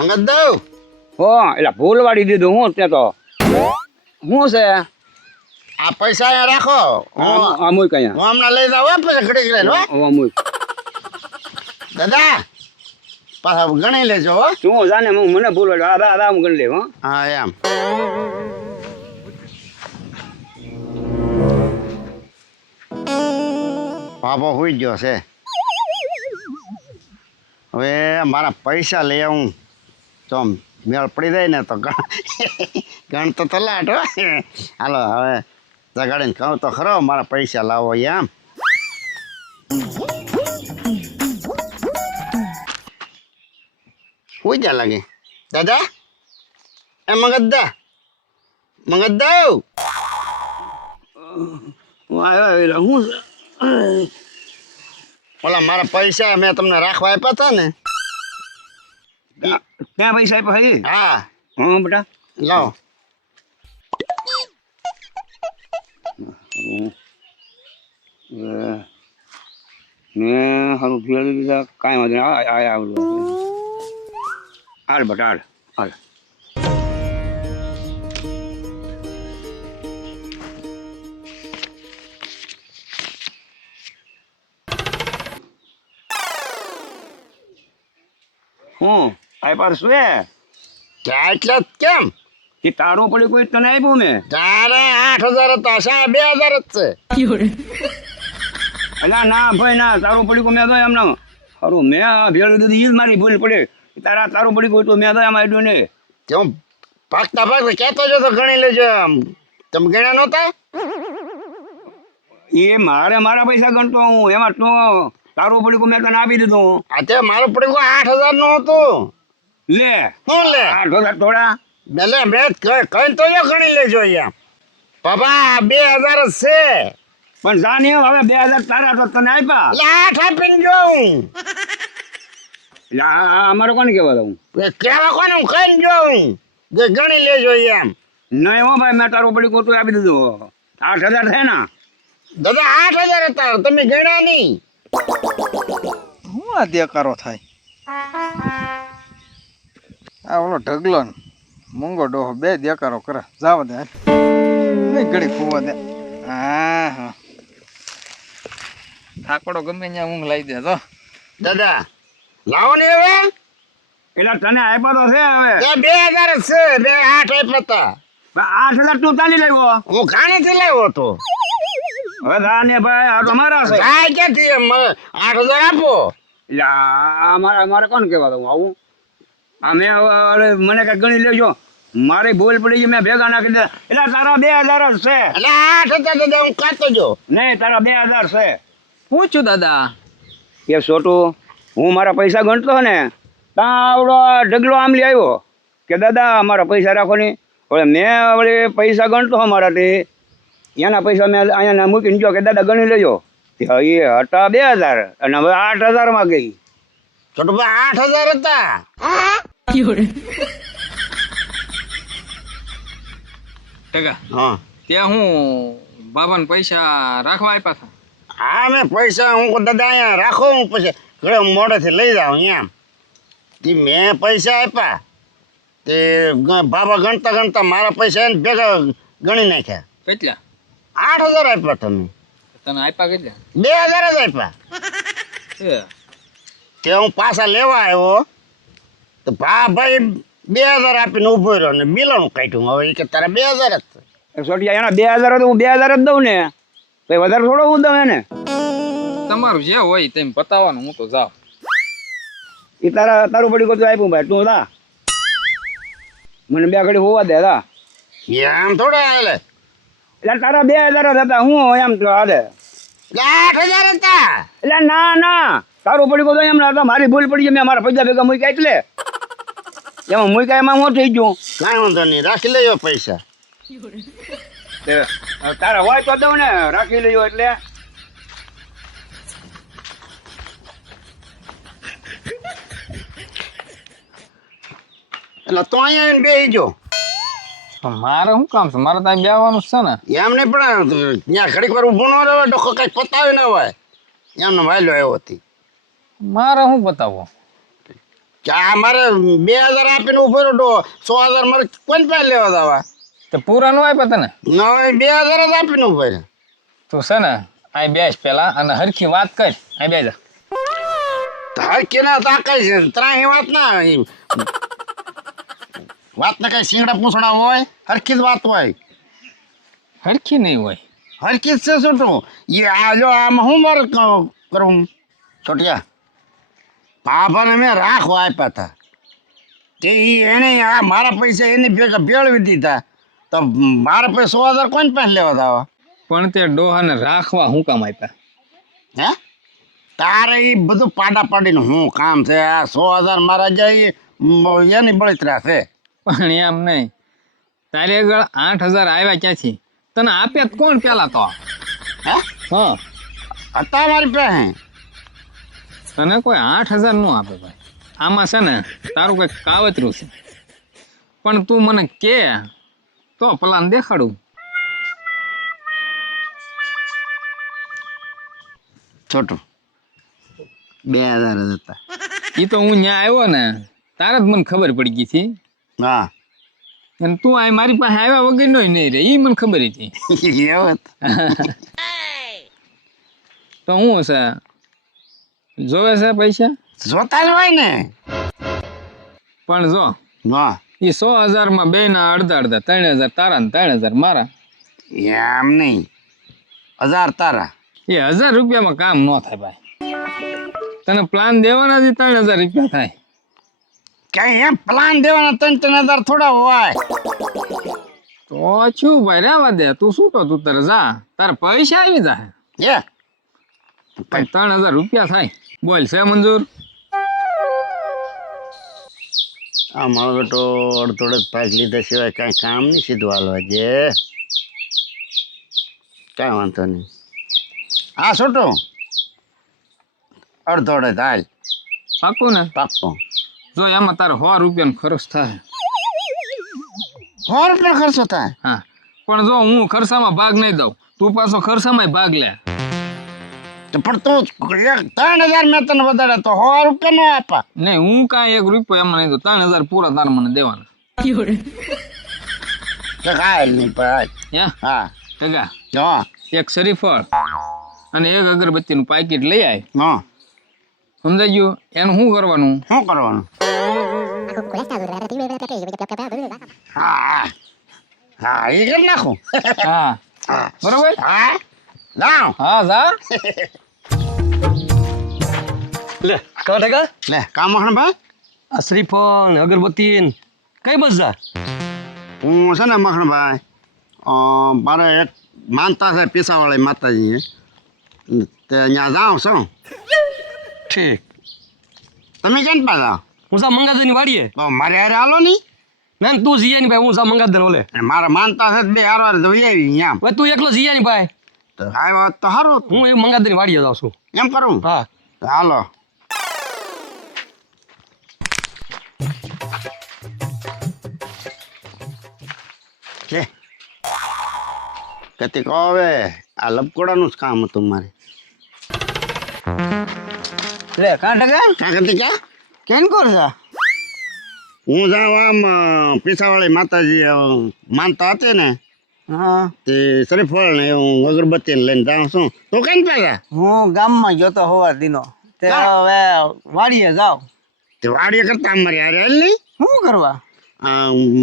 મંગત દઉં હો એટલે ભૂલ વાળી દીધું હું ત્યાં તો શું છે આ પૈસા અહીંયા રાખો આ મૂક અહીંયા હું હમણાં લઈ જાઉં પછી ઘડી લઈને આ મૂક દાદા પાછા ગણી લેજો હો શું જાને હું મને ભૂલ વાળી આ હું ગણી લઉં હો હા એમ પાપો હોઈ ગયો છે હવે મારા પૈસા લઈ આવું તો મેળ પડી જાય ને તો ગણ તો તલાટ હો હાલો હવે જગાડીને કહું તો ખરો મારા પૈસા લાવો એમ હોઈ જા લાગે દાદા એ મગદા હું આવ્યો હું ઓલા મારા પૈસા મેં તમને રાખવા આપ્યા હતા ને ત્યાં પૈસા આપ્યા હજી હા હા બેટા લાવો મેં સારું ફેરવી દીધા કાંઈ વાંધો નહીં આવડું હાલ બેટા હાલ હું આપ્યા શું ક્યાં એટલે કેમ એ તારું પડી કોઈ તને આપ્યું મેં તારે 8,000 હતા શા 2,000 જ છે એટલે ના ભાઈ ના તારું પડી કોઈ મેં તો એમને સારું મેં ભેળ દીધું ઈ જ મારી ભૂલ પડે તારું પડી કોઈ તો મેં તો એમ આડ્યું ને કેમ પાકતા કહેતો જો તો ગણી લેજો આમ તમે ગણ્યા નહોતા એ મારા પૈસા ગણતો હું એમાં તો તારું પડી કોઈ મેં તને આપી દીધું આ તે મારું પડી 8,000 નું હતું લે શું લે 8,000 થોડા એટલે મેં કઈ તો જો ગણી લેજો અહીંયા બાબા 2,000 જ છે પણ જાને હવે 2,000 તારા તો તને આપ્યા એટલે 8 આપીને જોઉં એટલે અમારે કોને કહેવા દઉં કેવા કોને હું ખાઈને જોઉં જે ગણી લેજો એમ નહીં હો ભાઈ મેં તારું પડી કોઈ આપી દીધું 8,000 થાય ને દાદા 8,000 હતા તમે ગણ્યા નહીં હું આ દેકારો થાય આ ઓલો ઢગલો ને મૂંગો ડોહો બે દેકારો કરે જાવ દે નહીં ઘડી ખોવા દે હા હા થાકડો ગમે ત્યાં ઊંઘ લાવી દે તો દાદા લાવો ને હવે એટલે તને આપ્યા તો છે હવે એ 2,000 જ છે 8 આપ્યા હતા 8,000 તું ચાલી લેવો હું ઘાણીથી લાવ્યો હતો હવે જાને ભાઈ આ તો મારા છે આ ક્યાંથી 8,000 આપો એટલે અમારે કોણ કહેવા દઉં આવું આ મેં હવે મને કઈ ગણી લેજો મારી ભૂલ પડી ગઈ મેં ભેગા નાખી દીધા એટલે તારા 2,000 જ છે એટલે 8 હતા દાદા હું કાતો જો નહીં તારા 2,000 છે હું છું દાદા એ છોટું હું મારા પૈસા ગણતો ને ત્યાં આવડો ઢગલો આમલી આવ્યો કે દાદા મારા પૈસા રાખો નહીં હવે મેં વળી પૈસા ગણતો અમારાથી એના પૈસા મેં અહીંયા મૂકીને ગયો કે દાદા ગણી લેજો એ હતા 2,000 અને હવે 8,000 માં ગઈ છોટું ભાઈ 8,000 હતા ટકા હા ત્યાં હું બાબાને પૈસા રાખવા આપ્યા હતા હા મેં પૈસા હું દાદા અહીંયા રાખો હું પછી ઘરે મોડેથી લઈ જાઉં એમ તે મેં પૈસા આપ્યા તે બાબા ગણતા ગણતા મારા પૈસા એને ભેગા ગણી નાખ્યા કેટલા 8,000 આપ્યા તમે તને આપ્યા કેટલા 2,000 જ આપ્યા તે હું પાછા લેવા આવ્યો તો ભાઈ 2,000 આપીને ઊભો રહ્યો ને બિલાનું કાઢ્યું હવે એ કે તારા 2,000 જ છે સોટિયા એના 2,000 તો હું 2,000 જ દઉં ને તો વધારે થોડો હું દઉં એને તમારું જે હોય તેમ પતાવવાનું હું તો જાઉં એ તારું પડી કોઈ આપ્યું ભાઈ તું દા મને 2 ઘડી હોવા દે દા એમ થોડા હાલે એટલે તારા 2,000 જ હતા હું એમ તો હાલે 8,000 હતા એટલે ના તારું પડી ગયું એમ ના હતા મારી ભૂલ પડી ગઈ મેં મારા પૈસા ભેગા મૂક્યા એટલે એમાં મૂક્યા એમાં હું થઈ ગયું કાંઈ વાંધો નહીં રાખી લેજો પૈસા તારા હોય તો દઉં ને રાખી લેજો એટલે તો અહીંયા બેસી મારે શું કામ છે મારે ત્યાં બેવાનું છે ને એમ નહીં પણ ત્યાં ઘડીક વાર ઊભું ન રહે ડોકો કઈ પતાવી ન હોય એમને વાયલો આવ્યો હતી મારે શું બતાવો કે આ મારે 2000 આપીને ઉભો રહ્યો ડો 100,000 મારે કોણ પાસે લેવા દાવા તો પૂરા નો આપ્યા તને નવે 2000 જ આપીને ઉભો રહ્યો તું છે ને આ બેસ પેલા અને હરખી વાત કર આ બેજા તાર કેના તાકાઈ છે ત્રાહી વાત ના વાત ને કઈ શીંગડા પૂછડા હોય હરખી જ વાત હોય હરખી નહીં હોય હરખી જ છે છોટું એ આ જો આમાં હું મારે કરું છોટિયા બાબાને મેં રાખવા આપ્યા હતા તે એને આ મારા પૈસા એની ભેગા ભેળવી દીધા તો મારા પૈસા 100,000 કોણ પાસે લેવા દાવા પણ તે ડોહાને રાખવા હું કામ આપ્યા હે તારે એ બધું પાડા પાડીને હું કામ છે આ 100,000 મારા જાય એની બળતરા છે પણ એમ નહીં તારી આગળ 8,000 આવ્યા ક્યાંથી તને આપ્યા જ કોણ પેલા તો હે હા હતા મારી પાસે તને કોઈ 8,000 નું આપે ભાઈ આમાં છે ને તારું કંઈક કાવતરું છે પણ તું મને કે તો પ્લાન દેખાડું છોટું 2,000 જ હતા એ તો હું ત્યાં આવ્યો ને તારે જ મને ખબર પડી ગઈ હતી હા અને તું આ મારી પાસે આવ્યા વગર નો નહીં રે એ મને ખબર હતી એવું તો હું છે જોવે છે પૈસા જોતા જ હોય ને પણ જો હા એ 100,000 માં બે ના અડધા 3,000 તારા ને 3,000 મારા એમ નહીં 1,000 તારા એ 1,000 રૂપિયામાં કામ ન થાય ભાઈ તને પ્લાન દેવાના જ 3,000 રૂપિયા થાય કઈ એમ પ્લાન દેવાના 3,000 થોડા હોય તો શું ભાઈ રહેવા દે તું છૂટો તું તારે જા તારે પૈસા આવી જાય એ 3,000 રૂપિયા થાય બોલ છે મંજૂર આ મારો બેટો અડધોડે જ ભાગ લીધા સિવાય કાંઈ કામ નહીં સીધું હાલવા જે કાંઈ વાંધો નહીં હા છોટું અડધોડે જ હાલ પાકું ને પાક્કો જો એમાં તારે 100 રૂપિયાનો ખર્ચ થાય 100 રૂપિયા ખર્ચો થાય હા પણ જો હું ખર્ચામાં ભાગ નહીં દઉં તું પાછો ખર્ચામાં ભાગ લે તો પણ તું 3,000 મેં તને વધારે તો 100 રૂપિયા નો આપા નહીં હું કાંઈ 1 રૂપિયો એમાં નહીં દઉં 3,000 પૂરા તારે મને દેવાના તો કાંઈ નહીં ભાઈ હા ટકા હા એક શરીફળ અને એક અગરબત્તીનું પાકીટ લઈ આય હા સમજાઈ ગયું એનું શું કરવાનું શું કરવાનું હા હા હા એ કરી નાખું હા હા બરોબર હા જાઓ હા જા લે કા ટકા લે કામ ભાઈ આ શ્રીફળ અગરબત્તી કઈ બસ જા હું છે ને મખણભાઈ મારે એક માનતા છે પીસાવાળી માતાજી તે અહીંયા જાઉં છું ઠીક તમે કેમ પાછા હું જા મંગાદરની વાડીએ તો મારે હારે હાલો નહીં ના તું જીયા ની ભાઈ હું જા મંગાદર ઓલે મારે માનતા છે બે હારવાર ધોઈ આવી એમ હવે તું એકલો જીયા ની ભાઈ તો આ વાત તો સારું હું એ મંગાદરની વાડીએ જાઉં છું એમ કરું હા તો હાલો લે કતી કહો હવે આ લપકોડાનું જ કામ હતું મારે લે કાં ટકા ક્યાં કતી ક્યાં કેમ કર છે હું જાઉં આમ પીસાવાળી માતાજી માનતા હતી ને હા તે શ્રીફળ ને હું અગરબત્તી લઈને જાઉં છું તો કઈ પાછા હું ગામમાં ગયો તો હવાર દીનો તે હવે વાડીએ જાવ તે વાડીએ કરતા અમારી હારે હાલ નહીં શું કરવા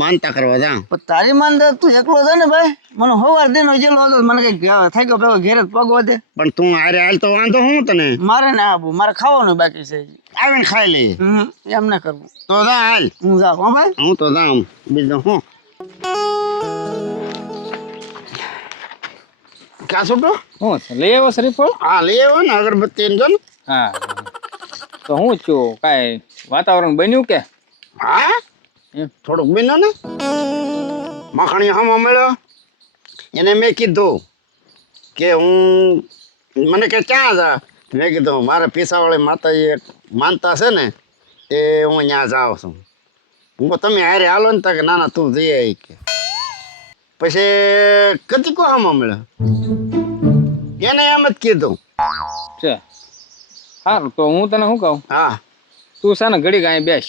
માનતા કરવા જાઉં પણ તારી માનતા તું એકલો છે ને ભાઈ મને હવાર દીનો જેલો હતો મને કઈ થઈ ગયો પેલો ઘેર જ પગવા દે પણ તું હારે હાલ તો વાંધો હું તને મારે ના આપવું મારે ખાવાનું બાકી છે આવીને ખાઈ લઈએ એમ ના કરવું તો જા હાલ હું જાઉં હો ભાઈ હું તો જાઉં બીજું હું ક્યાં છૂટો શું છે લઈ આવ્યો શરીફળ હા લઈ આવ્યો ને અગરબત્તી જો ને હા તો હું છું કાંઈ વાતાવરણ બન્યું કે હા થોડુંક બીનો ને મખણી હમો મળ્યો એને મેં કીધું કે હું મને કે ક્યાં જા મેં કીધું મારે પીસાવાળી માતાજી એક માનતા છે ને એ હું ત્યાં જાઉં છું હું કહું તમે હારે હાલો ને તો કે ના ના તું જઈ આવી કે પછી કતી કો હમો મળ્યો એને એમ જ કીધું છે સારું તો હું તને શું કહું હા તું છે ને ઘડીક અહીં બેસ,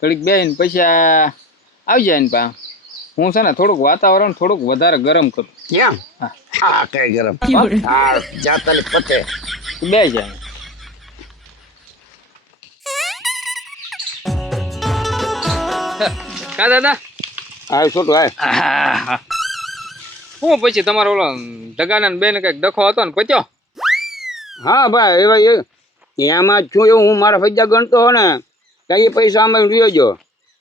ઘડીક બેસીને પછી આવી જાય ને પા હું છે ને થોડુંક વાતાવરણ થોડુંક વધારે ગરમ કરું. કેમ? હા. હા કઈ ગરમ હા જાતાલી પતે. તું બે જાય. કા દાદા હા છોટું હાય. હું પછી તમારો ઓલો ઢગાના બેન કઈક ડખો હતો ને પત્યો? હા ભાઈ એવા એમાં છું એવું હું મારા ફૈજા ગણતો હો ને ત્યાં એ પૈસા આમાં રહ્યો ગયો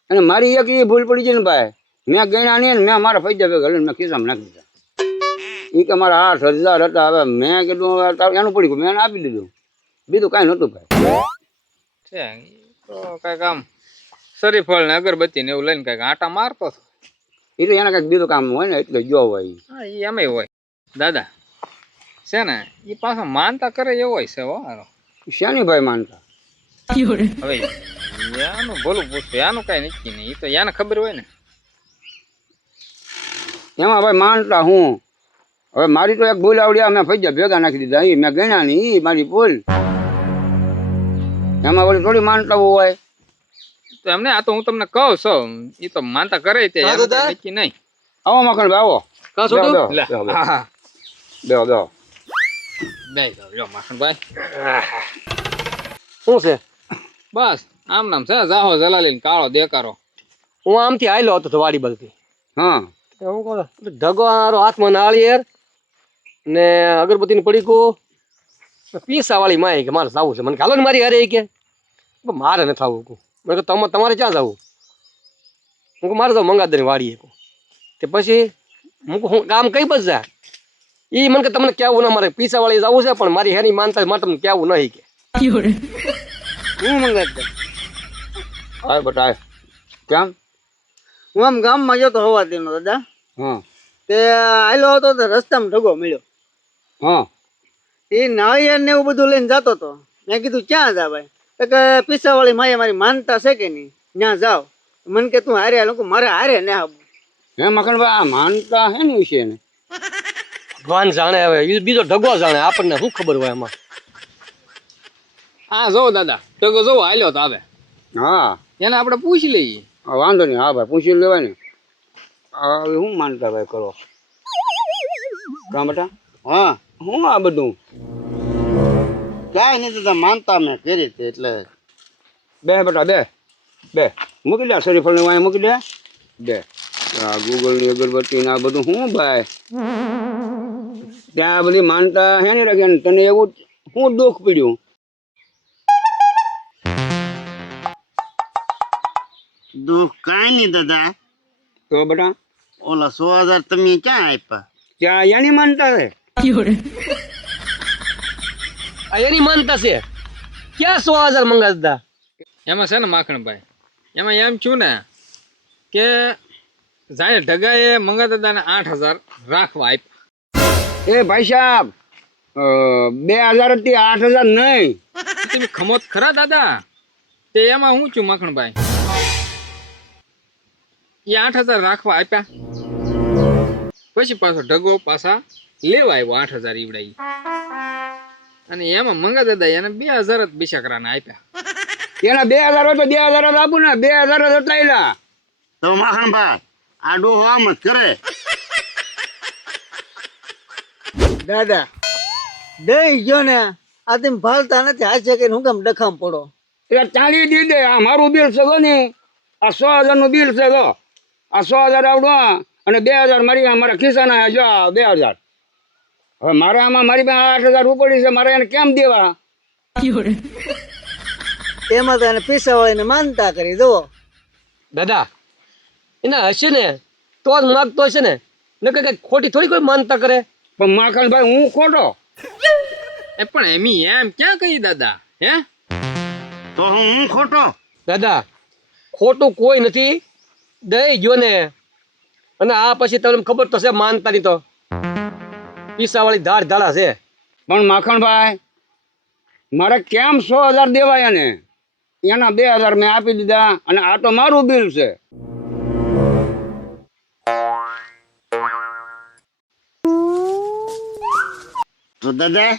અને મારી એક એ ભૂલ પડી છે ને ભાઈ, મેં ગણ્યા નહીં ને મેં મારા ફૈજા ભેગા લઈને મેં ખિસ્સામાં નાખી દીધા. એ કે મારા 8,000 હતા. હવે મેં કીધું એનું પડી ગયું, મેં એને આપી દીધું, બીજું કાંઈ નહોતું ભાઈ. છે તો કઈક આમ શરીફળ ને અગરબત્તી ને એવું લઈને કઈક આટા મારતો હતો. એ તો એના કંઈક બીજું કામ હોય ને એટલે જો હોય. હા એ એમ હોય દાદા, છે ને એ પાછો માનતા કરે એવો હોય છે હો હારો. શાની ભાઈ માનતા? હવે એનું ભલું પૂછતું, એનું કઈ નક્કી નહીં, એ તો એને ખબર હોય ને. એમાં ભાઈ માનતા હું હવે મારી તો એક ભૂલ આવડ્યા મેં ફૈજા ભેગા નાખી દીધા. એ મેં ગણ્યા નહીં, એ મારી ભૂલ. એમાં વળી થોડી માનતા હોય. તો એમને આ તો હું તમને કહું છું, એ તો માનતા કરે તે એનું કઈ નક્કી નહીં. આવો મખણ ભાઈ આવો. કા છોટું? લે, હા હા બેહો બેહો. બે જાવ માખણભાઈ. શું છે? બસ આમ નામ છે જાહો જલાલી કાળો દેકારો. હું આમથી આયલો હતો તો વાડી બાજુથી. હા હું કહું ઢગો હારો હાથમાં નાળિયેર ને અગરબત્તીનું પડીકું, પીસા વાળી માય કે મારે જવું છે. મને ખાલો ને મારી હારે ઈ કે પણ મારે નથી આવવું. મેં કહું તમારે ક્યાં જવું? હું કહું મારે તો મંગાદરની વાડીએ. તે પછી હું કહું હું કામ કઈ બસ જાય એ મને કે તમને કહેવું ના, મારે પીસા વાળી જવું છે પણ મારી હેની માનતા મારે તમને કહેવું નહીં કે હું મંગાત દે. હાય બટા કેમ? હું આમ ગામમાં જતો હોવા દેનો દાદા, હા તે આયલો હતો તો રસ્તામાં ઢગો મળ્યો. હા એ નાળિયેર ને એવું બધું લઈને જતો હતો. મેં કીધું ક્યાં જા ભાઈ? તો કે પીસાવાળી માએ મારી માનતા છે કે નહીં, ત્યાં જાઓ. મને કે તું હારે હાલ. મારે હારે ને આવું. હે મખણ ભાઈ આ માનતા હે ને વિશે ને ભગવાન જાણે, હવે ઈ બીજો ઢગો જાણે, આપણને શું ખબર હોય એમાં. હા જો દાદા ટકો જો હાલ્યો તો આવે, હા એને આપણે પૂછી લઈએ. વાંધો નહીં. હા ભાઈ પૂછી લેવાય ને. હવે હું માનતા ભાઈ કરો કામ બેટા? હા હું આ બધું કાંઈ નહીં દાદા, માનતા મેં કરી હતી એટલે. બે બેટા બે બે મૂકી દે, શરીફળની વાંહે મૂકી દે. બે આ ગૂગલની અગરબત્તી ને આ બધું હું ભાઈ ત્યાં બધી માનતા હે ને રાખે ને તને એવું શું દુઃખ પડ્યું? દુઃખ કાંઈ નહીં દાદા. તો બેટા ઓલા 100,000 તમે ક્યાં આપ્યા? ત્યાં એની માનતા છે. આ એની માનતા છે. ક્યાં 100,000 મંગાતા? એમાં છે ને માખણભાઈ, એમાં એમ છું ને કે જાણે ઢગાએ મંગાતા હતા ને 8,000 રાખવા આપ્યા. એ ભાઈ સાહેબ 2,000 હતી, 8,000 નહીં. તમે ખમોત ખરા દાદા? તે એમાં હું છું માખણભાઈ, એ 8,000 રાખવા આપ્યા, પછી પાછો ઢગો પાછા લેવા આવ્યો 8,000 ઈવડાઈ, અને એમાં મંગાતા હતા એને 2,000 જ બિચારાને આપ્યા. એના 2,000 હોય તો 2,000 જ આપું ને, 2,000 જ હતા. તો માખણભાઈ આ ડોહો આમ જ કરે. દાદા દઈ ગયો ને, આ તેમ ભાલતા નથી. હાથે કે હું કેમ ડખામ પડો? એટલે 40 દી દે. આ મારું બિલ છે ને, આ 100,000 નું બિલ છે. તો આ 100,000 આવડો અને 2,000 મારા ખિસ્સાના જો 2,000. હવે મારે આમાં મારી પાસે 8,000 ઉપડી છે, મારે એને કેમ દેવા? એમાં તો એને પીસાવાળીને માનતા કરી દો. દાદા એના હશે ને તો જ માગતો હશે ને, નકર કઈ ખોટી થોડી કોઈ માનતા કરે. પણ માખણભાઈ હું ખોટો? એ પણ એમી એમ ક્યાં કહી દાદા? હે તો હું ખોટો? દાદા ખોટું કોઈ નથી, દઈ ગયો ને. અને આ પછી તમને ખબર તો છે માનતાની તો પીસાવાળી ધાડ ધાડા છે. પણ માખણભાઈ મારે કેમ 100,000 દેવાય? એને એના 2,000 મેં આપી દીધા અને આ તો મારું બિલ છે. તો દાદા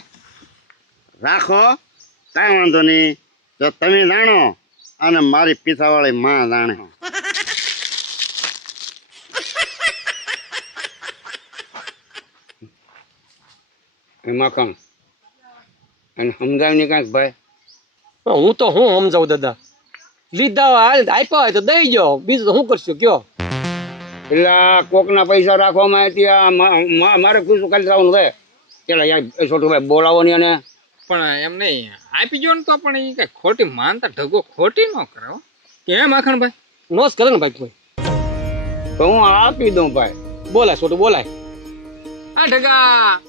રાખો, કાંઈ વાંધો નહીં. તો તમે જાણો અને મારી પીસાવાળી માં જાણે. માખણ અને સમજાવીને કાંઈક ભાઈ. હું તો હું સમજાવું દાદા, લીધા હોય આપ્યા હોય તો દઈ જાઓ, બીજું તો શું કરશું કયો? એટલે આ કોકના પૈસા રાખવામાં આવે ત્યાં મારે ખુશું ખાલી થવાનું ભાઈ. ચાલો યાર છોટું ભાઈ બોલાવો ને એને. પણ એમ નહીં આપી જો ને તો પણ એ કઈ ખોટી માનતા ઢગો ખોટી ન કરે હો. કેમ માખણભાઈ? નોસ કરે ને ભાઈ કોઈ. તો હું આપી દઉં ભાઈ. બોલાય છોટું બોલાય. આ ઢગા,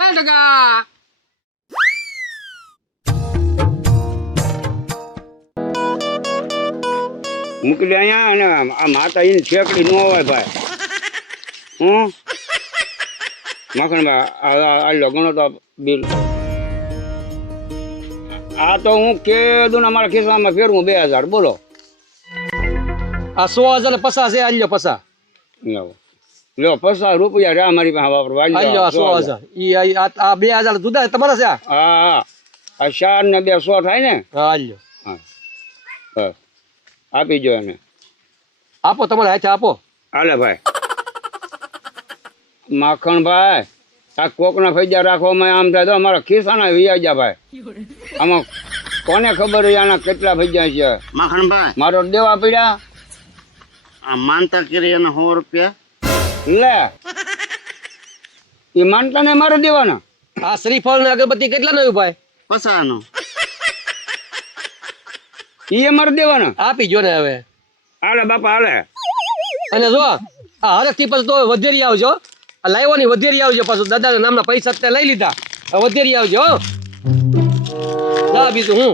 આ ઢગા. મૂકી દે અહીંયા અને આ માતાજીની ઠેકડી ન હોય ભાઈ. હું માખણભાઈ આ લો ગણો તો બિલ. આ તો હું કીધું ને મારા ખિસ્સામાં ફેરવું 2000 બોલો. આ 100,000 ને 50 છે, આલ્યો 50. લ્યો લ્યો 50 રૂપિયા રહ્યા મારી પાસે વાપરવા. આલ્યો આ 100,000. ઈ આ 2,000 જુદા છે તમારા છે આ? હા હા આ 4 ને 2 100 થાય ને. હા આલ્યો. હા બસ આપી જો એને. આપો તમારા હાથે આપો. હાલે ભાઈ. માખણભાઈ આ કોકના ફૈજા રાખવામાં આમ થાય તો અમારા ખિસ્સાના વ્યાજા ભાઈ. આમાં કોને ખબર હોય આના કેટલા ફૈજા છે. માખણભાઈ મારો દેવા પડ્યા આ માનતા કરી એના 100 રૂપિયા. લે એ માનતા ને મારે દેવાના. આ શ્રીફળ ને અગરબત્તી કેટલા નો ભાઈ? 50 નો. એ મારે દેવાના. આપી જો ને હવે. હાલે બાપા હાલે. અને જો આ હરેક થી પછી તો વધેરી આવજો. આ લાવ્યો ની વધેરી આવજો પાછું. દાદાના નામના પૈસા તે લઈ લીધા, હવે વધેરી આવજો હો. જા બીજું હું.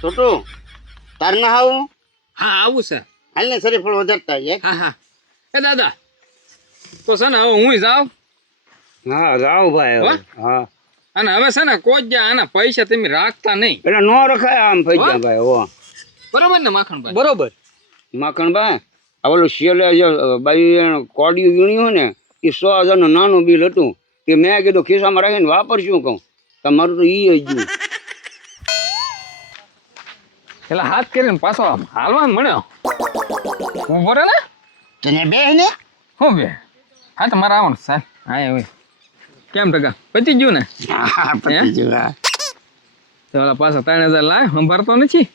છોટું તાર ના આવું. હા આવું છે. હાલ ને શરીફળ વધારતા એક. હા હા. એ દાદા તો છે ને હવે હું જાઉં. હા જાઓ ભાઈ હવે. હો? હા અને હવે છે ને કોઈ જ આના પૈસા તમે રાખતા નહીં, એટલે નો રખાય આમ ફૈજા ભાઈ. હો બરોબર ને માખણભાઈ? બરોબર. માખણભાઈ આ ઓલું શેલે જે બાઈ કોડિયું વીણ્યું ને એ 100,000 નું નાનું બિલ હતું. એ મેં કીધું ખિસ્સામાં રાખીને વાપરશું કહું. તમારું તો ઈ જ ગયું. એટલે હાથ કરીને પાછો હાલવા મળ્યો. હું બોરે ને તને બે ને હું બે હા તો મારે આવવાનું સાહેબ. હા હવે કેમ ટકા પતી ગયું ને? હા પતી ગયું. હા. તો ઓલા પાછા 3,000 લાય, સંભાળતો નથી.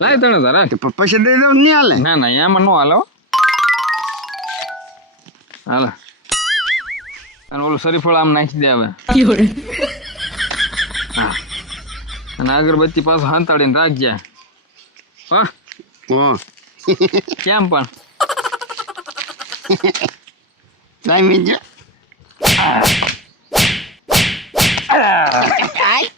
લાય 3,000 રાખ. તો પૈસા દઈ દઉં નહીં હાલે. ના ના એમાં ન હાલો. હાલો અને ઓલું શરીફળ આમ નાખી દે હવે. હા અને અગરબત્તી પાછું હાંતાડીને રાખજે. હા હો કેમ પણ લાઈ મીજો. આય